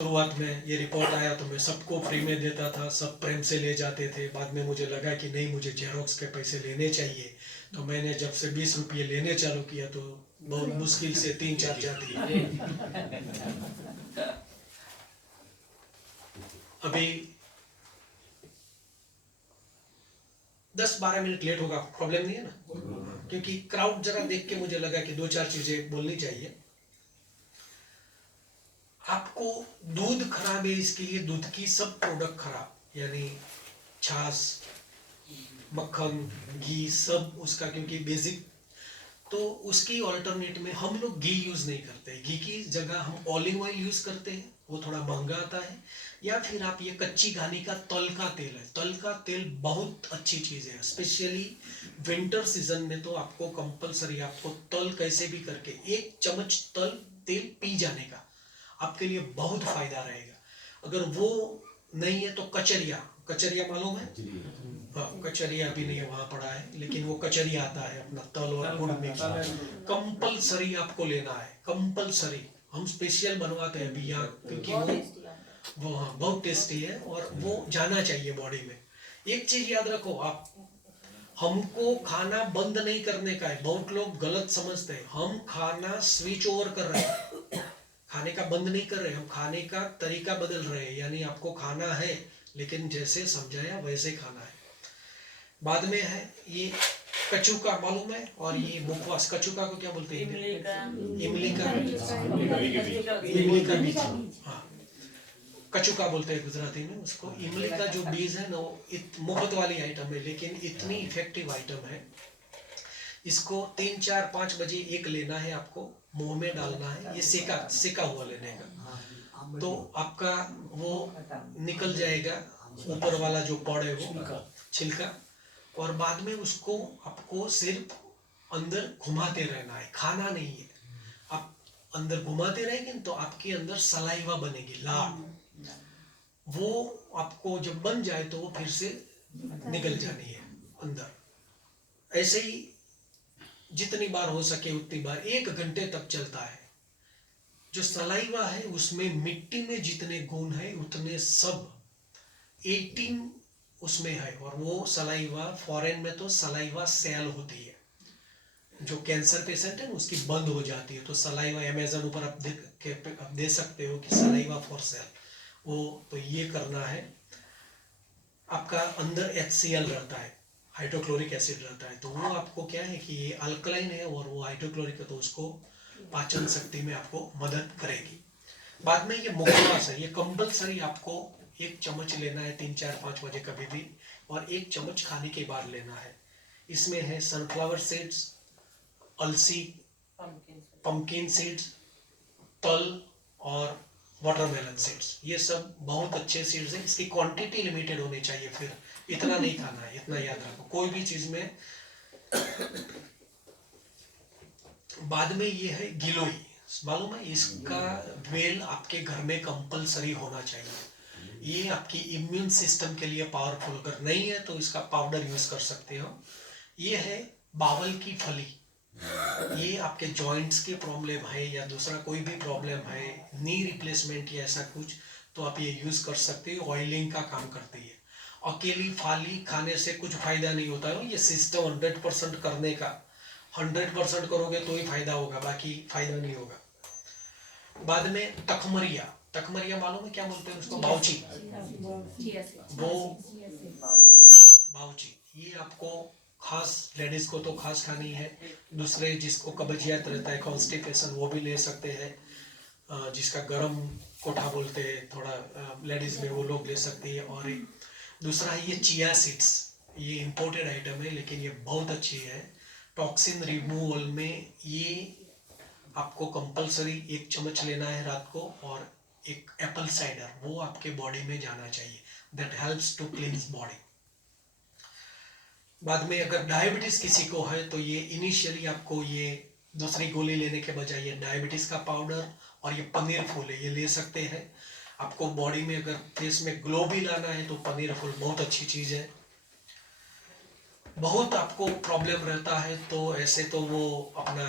शुरुआत में ये रिपोर्ट आया तो मैं सबको फ्री में देता था, सब प्रेम से ले जाते थे। बाद में मुझे लगा कि नहीं, मुझे जेरोक्स के पैसे लेने चाहिए, तो मैंने जब से 20 रुपये लेने चालू किया तो बहुत मुश्किल से 3-4 जाती है। अभी 10-12 मिनट लेट होगा, प्रॉब्लम नहीं है ना, क्योंकि क्राउड जरा देख के मुझे लगा कि 2-4 चीजें बोलनी चाहिए। आपको दूध खराब है, इसके लिए दूध की सब प्रोडक्ट खराब, यानी छाछ, मक्खन, घी, सब उसका, क्योंकि बेसिक, तो उसकी ऑल्टरनेट में हम लोग घी यूज नहीं करते। घी की जगह हम ऑलिव ऑयल यूज करते हैं, वो थोड़ा महंगा आता है। या फिर आप ये कच्ची घानी का तल का तेल है, तल का तेल बहुत अच्छी चीज है, स्पेशली विंटर सीजन में तो आपको कंपलसरी, आपको तल कैसे भी करके 1 चम्मच तल तेल पी जाने का आपके लिए बहुत फायदा रहेगा। अगर वो नहीं है तो कचरिया, कचरिया मालूम है? हाँ, कचरिया भी नहीं वहां पड़ा है, लेकिन वो कचरिया आता है अपना तल और गुड़ मिक्स, कंपलसरी आपको लेना है, कंपलसरी। हम स्पेशल बनवाते हैं अभी यहाँ, क्योंकि वो हाँ बहुत टेस्टी है और वो जाना चाहिए बॉडी में। एक चीज याद रखो आप, हमको खाना बंद नहीं करने का है। बहुत लोग गलत समझते हैं, हम खाना स्विच ओवर कर रहे हैं, खाने का बंद नहीं कर रहे, हम खाने का तरीका बदल रहे हैं। यानी आपको खाना है, लेकिन जैसे समझाया वैसे खाना है। बाद में है ये कचूका, मालूम है? और ये मुखवास, कचूका को क्या बोलते हैं? इमली का इमली का बीज, हाँ, कचूका बोलते हैं गुजराती में उसको। इमली का जो बीज है ना, वो मुफ्त वाली आइटम है, लेकिन इतनी इफेक्टिव आइटम है। इसको 3-4-5 बजे एक लेना है आपको, मुंह में डालना है, ये सेका सेका हुआ लेने का, तो आपका वो निकल जाएगा ऊपर वाला जो पड़ है वो छिलका। और बाद में उसको आपको सिर्फ अंदर घुमाते रहना है, खाना नहीं है। आप अंदर घुमाते रहेंगे तो आपके अंदर सलाइवा बनेगी, लार, वो आपको जब बन जाए तो वो फिर से निकल जानी है अंदर। ऐसे ही जितनी बार हो सके उतनी बार, 1 घंटे तक चलता है। जो सलाइवा है उसमें मिट्टी में जितने गुण है उतने सब 18 उसमें है। और वो सलाइवा, फॉरेन में तो सलाइवा सेल होती है, जो कैंसर पेशेंट है उसकी बंद हो जाती है, तो सलाइवा, अमेज़न ऊपर आप दे सकते हो कि सलाइवा फॉर सेल, वो तो ये करना है। आपका अंदर HCl रहता है, हाइड्रोक्लोरिक एसिड रहता है, तो वो आपको क्या है कि ये अल्कलाइन है और वो हाइड्रोक्लोरिक है, तो उसको पाचन शक्ति में आपको मदद करेगी। बाद में ये मुखवास है, ये कंपलसरी आपको 1 चम्मच लेना है 3-4-5 बजे कभी भी, और 1 चम्मच खाने के बाद लेना है। इसमें है सनफ्लावर सीड्स, अलसी, पंपकिन सीड्स, तल और वाटरमेलन सीड्स, ये सब बहुत अच्छे सीड्स हैं। इसकी क्वांटिटी लिमिटेड होनी चाहिए, फिर इतना नहीं खाना है, इतना याद रखो कोई भी चीज में। बाद में ये है गिलोई, मालूम है? इसका वेल आपके घर में कंपलसरी होना चाहिए। ये आपकी इम्यून सिस्टम के लिए पावरफुल, अगर नहीं है तो इसका पाउडर यूज कर सकते हो। ये है बावल की फली, ये आपके जॉइंट्स की प्रॉब्लम है या दूसरा कोई भी प्रॉब्लम है, नी रिप्लेसमेंट या ऐसा कुछ, तो आप ये यूज कर सकते हो, ऑयलिंग का काम करती है। अकेली फाली खाने से कुछ फायदा नहीं होता है, ये सिस्टम 100% करने का, 100% करोगे तो ही फायदा होगा, बाकी फायदा नहीं होगा। बाद में तखमरिया, तखमरिया मालूम है क्या बोलते हैं उसको? बाउची, वो बाउची, ये आपको खास, लेडीज को तो खास खानी है, दूसरे जिसको कब्जियत रहता है, कॉन्स्टिपेशन, वो भी ले सकते हैं। जिसका गरम कोठा बोलते हैं थोड़ा लेडीज में, वो लोग ले सकती है। और दूसरा है ये चिया सीड्स, ये इंपोर्टेड आइटम है लेकिन ये बहुत अच्छी है टॉक्सिन रिमूवल में। ये आपको कंपलसरी 1 चम्मच लेना है रात को, और एक एप्पल साइडर, वो आपके बॉडी में जाना चाहिए, that helps to cleanse body. बाद में अगर डायबिटीज किसी को है तो ये इनिशियली आपको ये दूसरी गोली लेने के बजाय ये डायबिटीज का पाउडर और ये पनीर फूल है, ये ले सकते हैं। आपको बॉडी में अगर फेस में ग्लो भी लाना है तो पनीर फूल बहुत अच्छी चीज है। बहुत आपको प्रॉब्लम रहता है तो ऐसे तो वो अपना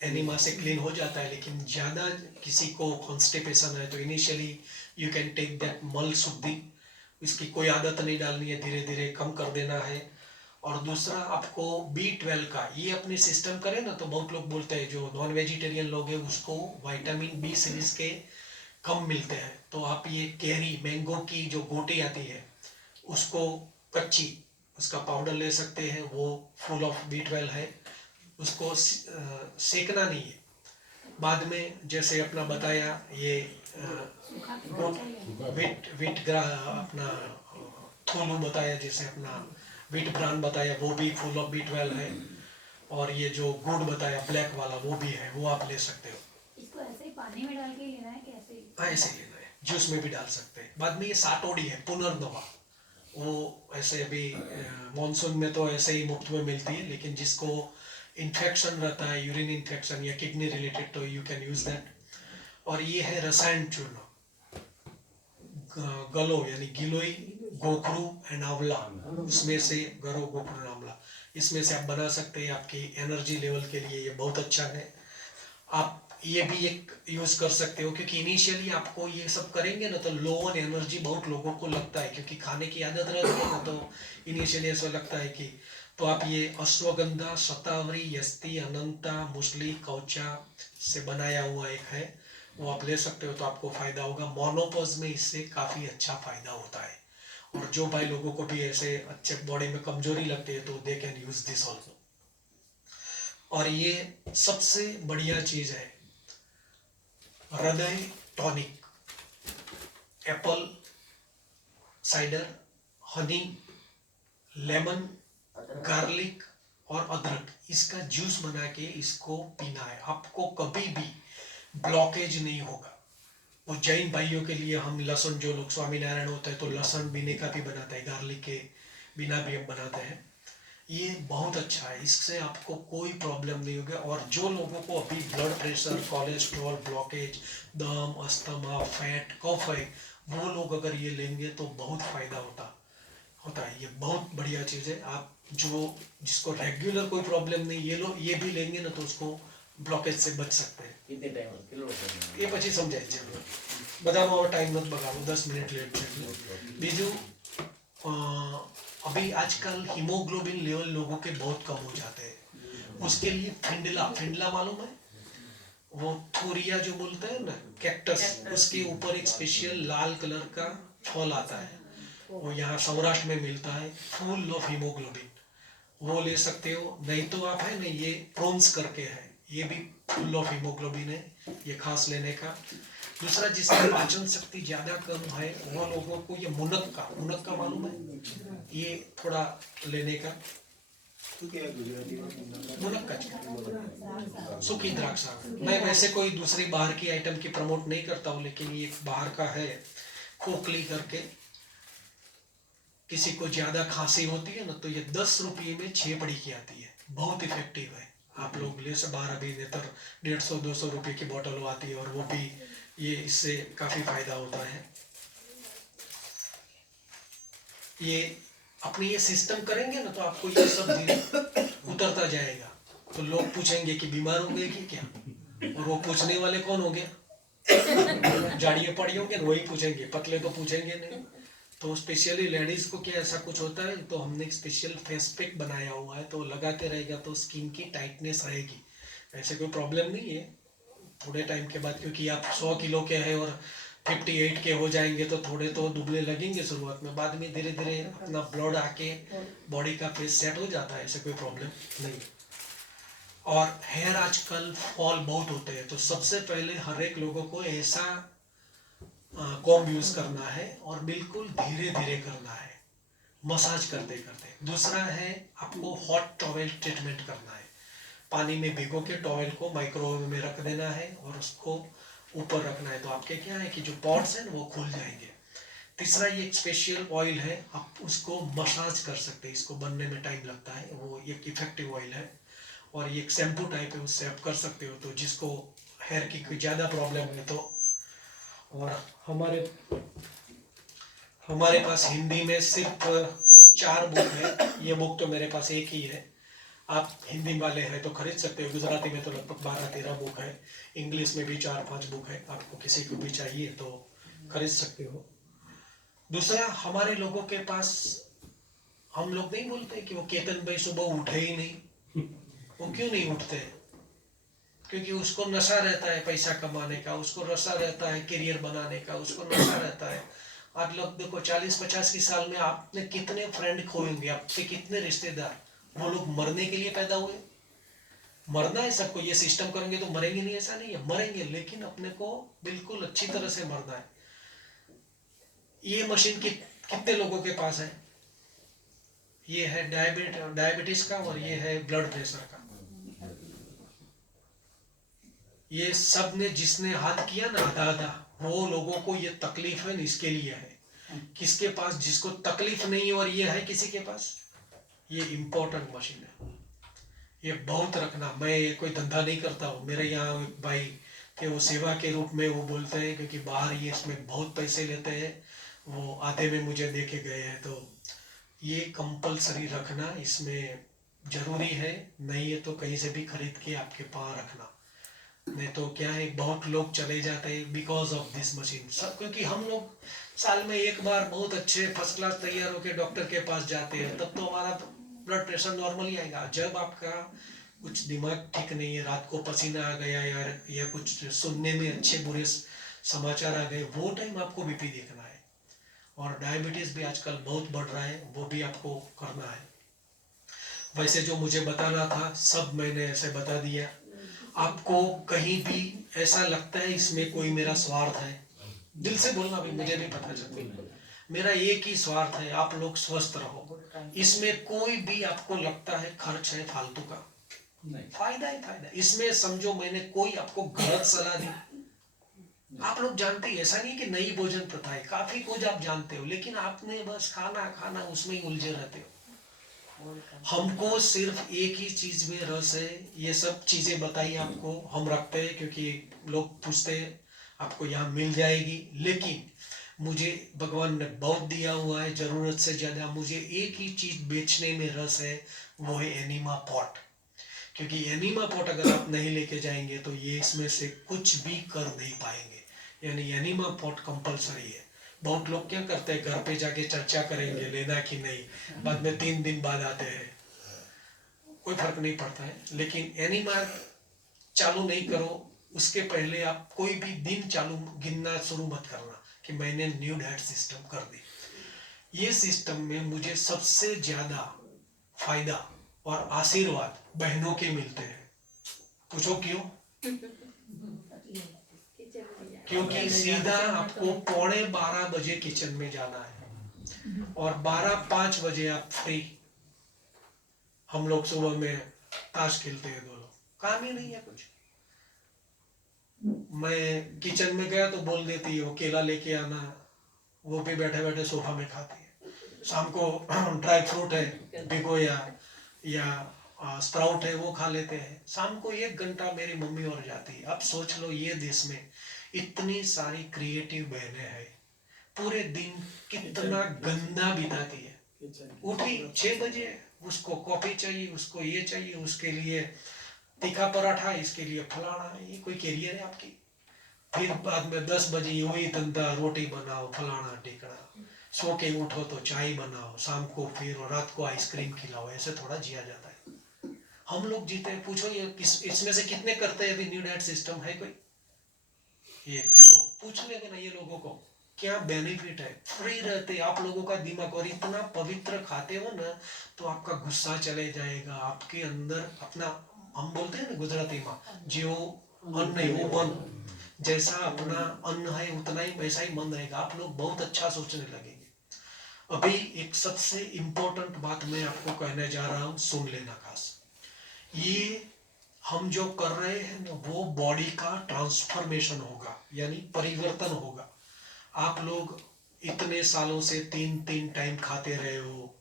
एनिमा से क्लीन हो जाता है, लेकिन ज़्यादा किसी को कॉन्स्टिपेशन है तो initially you can take that मल शुद्धि, इसकी कोई आदत नहीं डालनी है, धीरे धीरे कम कर देना है। और दूसरा आपको B12 का ये अपने सिस्टम करें ना, तो बहुत लोग बोलते हैं जो नॉन वेजिटेरियन लोग हैं उसको विटामिन बी सीरीज के कम मिलते हैं, तो आप ये कैरी मैंगो की जो गोटी आती है उसको कच्ची उसका पाउडर ले सकते हैं, वो फुल ऑफ B12 है, उसको सेकना नहीं है। बाद में जैसे अपना बताया ये विट विट ग्रा अपना थोलू बताया, जैसे अपना विट ब्रान बताया वो भी फुल ऑफ B12 है, और ये जो गुड़ बताया ब्लैक वाला वो भी है, वो आप ले सकते हो। इसको ऐसे ही पानी में डाल के लेना है कि ऐसे ही? हाँ ऐसे लेना है, जूस में भी डाल सकते हैं। बाद में ये साटोडी है पुनर्नवा, वो ऐसे अभी मॉनसून में तो ऐसे ही मुफ्त में मिलती है, लेकिन जिसको इन्फेक्शन रहता है यूरिन इन्फेक्शन या किडनी रिलेटेड तो यू कैन यूज दैट। और ये है रसायन चूर्ण, गलो यानी गिलोई गोखरू एंड आंवला, उसमें से गरो गोखरू आंवला इसमें से आप बना सकते हैं, आपकी एनर्जी लेवल के लिए ये बहुत अच्छा है। आप ये भी एक यूज कर सकते हो, क्योंकि इनिशियली आपको ये सब करेंगे ना तो लो ऑन एनर्जी बहुत लोगों को लगता है, क्योंकि खाने की आदत रहती है ना, तो इनिशियली ऐसा लगता है कि, तो आप ये अश्वगंधा शतावरी यस्ती अनंता मुसली कौचा से बनाया हुआ एक है, वो आप ले सकते हो, तो आपको फायदा होगा। मोनोपॉज में इससे काफी अच्छा फायदा होता है, और जो भाई लोगों को भी ऐसे अच्छे बॉडी में कमजोरी लगती है तो they can use this also. और ये सबसे बढ़िया चीज है हृदय tonic, Apple cider, Honey, lemon, garlic और अदरक, इसका जूस बना के इसको पीना है, आपको कभी भी ब्लॉकेज नहीं होगा। वो जैन भाइयों के लिए हम लहसुन, जो लोग स्वामीनारायण होता है तो लहसुन बिना का भी बनाते हैं, गार्लिक के बिना भी हम बनाते हैं, ये बहुत अच्छा है, इससे आपको कोई प्रॉब्लम नहीं होगा। और जो लोगों को अभी ब्लड प्रेशर, कोलेस्ट्रॉल, ब्लॉकेज, दम, अस्थमा, फैट, कफ है, वो लोग अगर ये लेंगे तो बहुत फायदा होता है। ये बहुत बढ़िया चीज है। आप जो जिसको रेगुलर कोई प्रॉब्लम नहीं, ये लोग ये भी लेंगे ना तो उसको ब्लॉकेज से बच सकते हैं। कितने टाइम किलो ये પછી સમજાય છે બધાનો હવે ટાઈમ નથી બગાડવો, 10 મિનિટ લેટ છે। બીજું अभी आजकल हीमोग्लोबिन लेवल लोगों के बहुत कम हो जाते हैं, उसके लिए फिंडला, फिंडला मालूम है, वो थोरिया जो बोलते हैं ना, कैक्टस, उसके ऊपर एक स्पेशल लाल कलर का फल आता है, वो यहाँ सौराष्ट्र में मिलता है, फुल ऑफ हीमोग्लोबिन, वो ले सकते हो। नहीं तो आप है ना ये प्रोन्स करके है, ये भी फुल ऑफ हीमोग्लोबिन है, ये खास लेने का। दूसरा जिसकी पाचन शक्ति ज्यादा कम है वो लोगों को ये मुनक्का मालूम है, ये थोड़ा लेने का। मुनक्का सूखी द्राक्षा, मैं वैसे कोई दूसरी बाहर की आइटम की प्रमोट नहीं करता हूँ, लेकिन ये बाहर का है, खोखली करके, किसी को ज्यादा खांसी होती है ना तो ये 10 रुपये में 6 पड़ी की आती है, बहुत इफेक्टिव है। आप लोग ले से बाहर अभी नेतर 150-200 रुपये की बोतल आती है, और वो भी ये इससे काफी फायदा होता है। ये अपनी ये सिस्टम करेंगे ना तो आपको ये सब धीरे उतरता जाएगा। तो लोग पूछेंगे कि बीमार हो गए कि क्या, और वो पूछने वाले कौन हो गया, जाड़ियाँ पड़ी होंगे वही पूछेंगे, पतले तो पूछेंगे नहीं। तो स्पेशली लेडीज को क्या ऐसा कुछ होता है तो हमने एक स्पेशल फेस पैक बनाया हुआ है, तो लगाते रहेगा तो स्किन की टाइटनेस रहेगी, ऐसे कोई प्रॉब्लम नहीं है। थोड़े टाइम के बाद, क्योंकि आप 100 किलो के हैं और 58 के हो जाएंगे तो थोड़े तो दुबले लगेंगे शुरुआत में, बाद में धीरे धीरे अपना ब्लड आके बॉडी का फेस सेट हो जाता है, ऐसे कोई प्रॉब्लम नहीं। और हेयर आजकल फॉल बहुत होते हैं, तो सबसे पहले हर एक लोगों को ऐसा कॉम्ब यूज करना है, और बिल्कुल धीरे धीरे करना है, मसाज करते करते। दूसरा है आपको हॉट टॉवेल ट्रीटमेंट करना है, पानी में भिगो के टॉवेल को माइक्रोवेव में रख देना है और उसको ऊपर रखना है, तो आपके क्या है कि जो पॉट्स हैं वो खुल जाएंगे। तीसरा ये एक स्पेशल ऑयल है, आप उसको मसाज कर सकते हैं, इसको बनने में टाइम लगता है, वो एक इफेक्टिव ऑयल है। और ये एक शैम्पू टाइप है, उससे आप कर सकते हो, तो जिसको हेयर की कोई ज़्यादा प्रॉब्लम है तो। और हमारे पास हिंदी में सिर्फ 4 बुक है, ये बुक तो मेरे पास एक ही है। आप हिंदी वाले हैं तो खरीद सकते हो, गुजराती में तो लगभग 12-13 बुक है, इंग्लिश में भी 4-5 बुक है, आपको किसी को भी चाहिए तो खरीद सकते हो। दूसरा, हमारे लोगों के पास, हम लोग नहीं बोलते कि वो केतन भाई सुबह उठे ही नहीं, वो क्यों नहीं उठते? क्योंकि उसको नशा रहता है पैसा कमाने का, उसको नशा रहता है करियर बनाने का, उसको नशा रहता है। आज लोग देखो 40-50 की साल में आपने कितने फ्रेंड खोए होंगे, आपके कितने रिश्तेदार, वो लोग मरने के लिए पैदा हुए। मरना है सबको, ये सिस्टम करेंगे तो मरेंगे नहीं ऐसा नहीं है, मरेंगे, लेकिन अपने को बिल्कुल अच्छी तरह से मरना है। ये मशीन कितने लोगों के पास है? ये है डायबिटीज का और ये है ब्लड प्रेशर का। ये सब ने जिसने हाथ किया ना आधा आधा, वो लोगों को ये तकलीफ है ना, इसके लिए है। किसके पास जिसको तकलीफ नहीं है और ये है किसी के पास, ये इम्पोर्टेंट मशीन है, ये बहुत रखना। मैं ये कोई धंधा नहीं करता हूँ, मेरे यहाँ एक भाई के वो सेवा के रूप में वो बोलते हैं, क्योंकि बाहर ये इसमें बहुत पैसे लेते हैं, वो आधे में मुझे देके गए हैं। तो ये कंपलसरी रखना इसमें जरूरी है, नहीं है तो कहीं से भी खरीद के आपके पास रखना। नहीं तो क्या है, बहुत लोग चले जाते हैं बिकॉज ऑफ दिस मशीन सब, क्योंकि हम लोग साल में एक बार बहुत अच्छे फर्स्ट क्लास तैयार होकर डॉक्टर के पास जाते हैं, तब तो हमारा ब्लड प्रेशर नॉर्मल ही आएगा। जब आपका कुछ दिमाग ठीक नहीं है, रात को पसीना आ गया या कुछ सुनने में अच्छे बुरे समाचार आ गए, वो टाइम आपको बीपी देखना है। और डायबिटीज भी आजकल बहुत बढ़ रहा है, वो भी आपको करना है। वैसे जो मुझे बताना था सब मैंने ऐसे बता दिया। आपको कहीं भी ऐसा लगता है इसमें कोई मेरा स्वार्थ है, दिल से बोलना भी, मुझे नहीं पता चलता, मेरा एक ही स्वार्थ है, आप लोग स्वस्थ रहो। इसमें कोई भी आपको लगता है खर्च है फालतू का, फायदा ही फायदा। इसमें समझो मैंने कोई आपको गलत सलाह दी, आप लोग जानते ही, ऐसा नहीं कि नई भोजन प्रथा है, काफी कुछ आप जानते हो, लेकिन आपने बस खाना खाना उसमें ही उलझे रहते हो। हमको सिर्फ एक ही चीज में रस है, ये सब चीजें बताई आपको हम रखते हैं, क्योंकि लोग पूछते हैं आपको यहाँ मिल जाएगी, लेकिन मुझे भगवान ने बहुत दिया हुआ है, जरूरत से ज्यादा। मुझे एक ही चीज बेचने में रस है, वो है एनीमा पॉट। क्योंकि एनीमा पॉट अगर आप नहीं लेके जाएंगे तो ये इसमें से कुछ भी कर नहीं पाएंगे, यानी एनीमा पॉट कंपलसरी है। बहुत लोग क्या करते हैं, घर पे जाके चर्चा करेंगे लेना कि नहीं, बाद में 3 दिन बाद आते हैं, कोई फर्क नहीं पड़ता है। लेकिन एनीमा चालू नहीं करो, उसके पहले आप कोई भी दिन चालू गिनना शुरू मत करना कि मैंने न्यू डाइट सिस्टम कर दी। ये सिस्टम में मुझे सबसे ज्यादा फायदा और आशीर्वाद बहनों के मिलते हैं। पूछो क्यों? क्योंकि सीधा आपको 11:45 बजे किचन में जाना है और 12:05 बजे आप फ्री। हम लोग सुबह में ताश खेलते हैं, 2 लोग, काम ही नहीं है कुछ। मैं किचन में गया तो बोल देती है वो केला लेके आना, वो भी बैठे बैठे सोफा में खाती है। शाम को ड्राई फ्रूट है भिगोया या स्प्राउट है वो खा लेते हैं। शाम को 1 घंटा मेरी मम्मी और जाती है। अब सोच लो, ये देश में इतनी सारी क्रिएटिव बहनें हैं, पूरे दिन कितना गंदा बिताती है। उठी 6 बजे, उसको कॉफी चाहिए, उसको ये चाहिए, उसके लिए तीखा पराठा, इसके लिए फलाना, ये कोई कैरियर है आपकी? फिर बाद में 10 बजे वही धंधा, रोटी बनाओ फलाना टिकड़ा, सो के उठो तो चाय बनाओ, शाम को फिर रात को आइसक्रीम खिलाओ। ऐसे थोड़ा जिया जाता है। हम लोग जीते हैं। पूछो ये इसमें से कितने करते हैं अभी न्यू डाइट सिस्टम? है कोई? ये तो पूछ लेंगे ना, ये लोगों को क्या बेनिफिट है? फ्री रहते आप लोगों का दिमाग, और इतना पवित्र खाते हो ना तो आपका गुस्सा चले जाएगा आपके अंदर। अपना हम बोलते हैं ना गुजराती में, जो अन्न है वो मन, जैसा अपना अन्न है उतना ही वैसा ही मन रहेगा। आप लोग बहुत अच्छा सोचने लगेंगे। अभी एक सबसे इंपॉर्टेंट बात मैं आपको कहने जा रहा हूं, सुन लेना खास। ये हम जो कर रहे हैं ना, वो बॉडी का ट्रांसफॉर्मेशन होगा, यानी परिवर्तन होगा। आप लोग इतने सालों से 3-3 टाइम खाते रहे हो,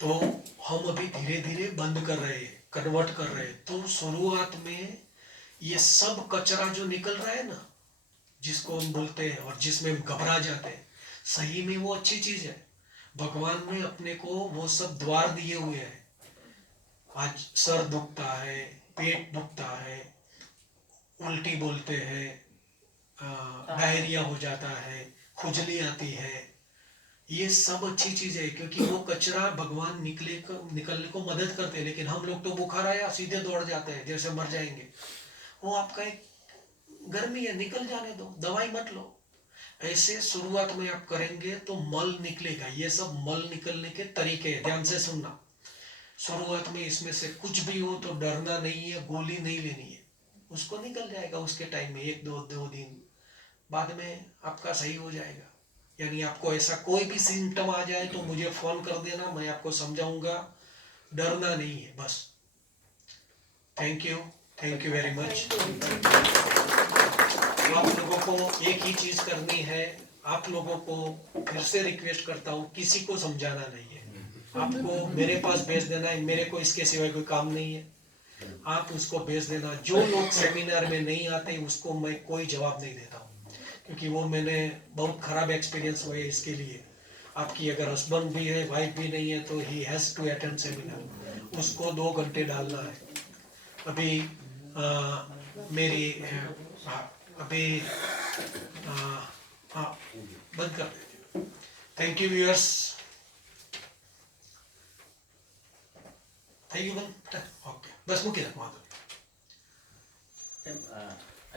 तो हम अभी धीरे धीरे बंद कर रहे हैं, कन्वर्ट कर रहे हैं। तो शुरुआत में ये सब कचरा जो निकल रहा है ना, जिसको हम बोलते हैं और जिसमें हम घबरा जाते हैं, सही में वो अच्छी चीज है। भगवान ने अपने को वो सब द्वार दिए हुए हैं। आज सर दुखता है, पेट दुखता है, उल्टी बोलते हैं, डायरिया हो जाता है, खुजली आती है, ये सब अच्छी चीज है क्योंकि वो कचरा भगवान निकलने को मदद करते हैं। लेकिन हम लोग तो बुखार आया सीधे दौड़ जाते हैं जैसे मर जाएंगे। वो आपका एक गर्मी है, निकल जाने दो, दवाई मत लो। ऐसे शुरुआत में आप करेंगे तो मल निकलेगा। ये सब मल निकलने के तरीके हैं, ध्यान से सुनना। शुरुआत में इसमें से कुछ भी हो तो डरना नहीं है, गोली नहीं लेनी है, उसको निकल जाएगा उसके टाइम में, एक दो दो दिन बाद में आपका सही हो जाएगा। यानी आपको ऐसा कोई भी सिम्टम आ जाए तो मुझे फोन कर देना, मैं आपको समझाऊंगा, डरना नहीं है बस। Thank you very much. आप लोगों को एक ही चीज करनी है, आप लोगों को फिर से रिक्वेस्ट करता हूँ, किसी को समझाना नहीं है, आपको मेरे पास भेज देना है, मेरे को इसके सिवाय कोई काम नहीं है, आप उसको भेज देना। जो लोग सेमिनार में नहीं आते उसको मैं कोई जवाब नहीं देता हूँ, क्योंकि वो मैंने बहुत खराब एक्सपीरियंस हुआ है इसके लिए। आपकी अगर हस्बैंड भी है, वाइफ भी नहीं है, तो he has to attend seminar, उसको 2 घंटे डालना है। अभी मेरी अभी बंद कर दीजिए। Thank you viewers, thank you बंद, ओके बस मुझे रखवा दो।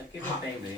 कितना टाइम है